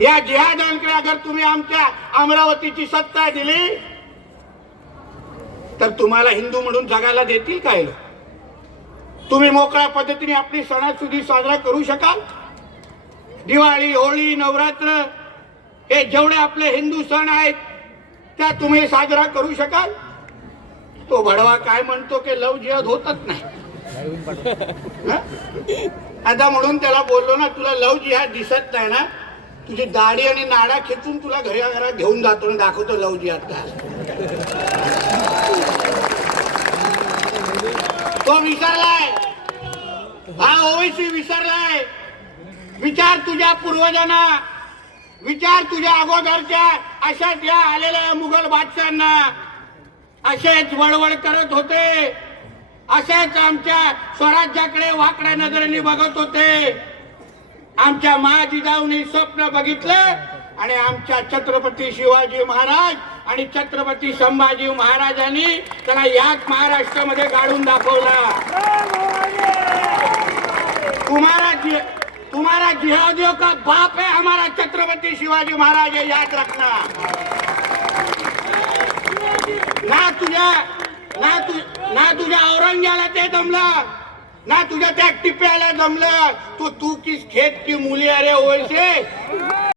या जिहादांकडे अगर तुम्ही आमच्या अमरावतीची सत्ता दिली तर तुम्हाला हिंदू म्हणून जगायला देतील काय लोक? तुम्ही मोकळ्या पद्धतीने आपली सणासुदी साजरा करू शकाल? दिवाळी, होळी, नवरात्र हे जेवढे आपले हिंदू सण आहेत त्या तुम्ही साजरा करू शकाल? तो भडवा काय म्हणतो की लव जिहाद होतच नाही. आता म्हणून त्याला बोललो ना, तुला लव जिहाद दिसत नाही ना, तुझी दाढी आणि नाडा खेचून तुला घराघरात घेऊन जातो आणि दाखवतो लव जिहाद काय असतो. तो विसरलाय, हा ओवैसी विसरलाय. विचार तुझ्या पूर्वजांना, विचार तुझ्या अगोदरच्या अशाच या आलेल्या मुघल बादशाहांना. असेच वळवळ करत होते, असेच आमच्या स्वराज्याकडे वाकड्या नजरेने बघत होते. आमच्या महाजिजाऊंनी स्वप्न बघितलं आणि आमच्या छत्रपती शिवाजी महाराज आणि छत्रपती संभाजी महाराजांनी त्याला याच महाराष्ट्रामध्ये गाडून दाखवला. तुम्हारा जिहादियों का बाप है हमारा छत्रपती शिवाजी महाराज, याद रखना. ना तुझ्या औरंग्याला ते जमलं, ना तुझ्या त्या टिप्याला जमलं. तू किस खेत की मुली अरे ओळसे.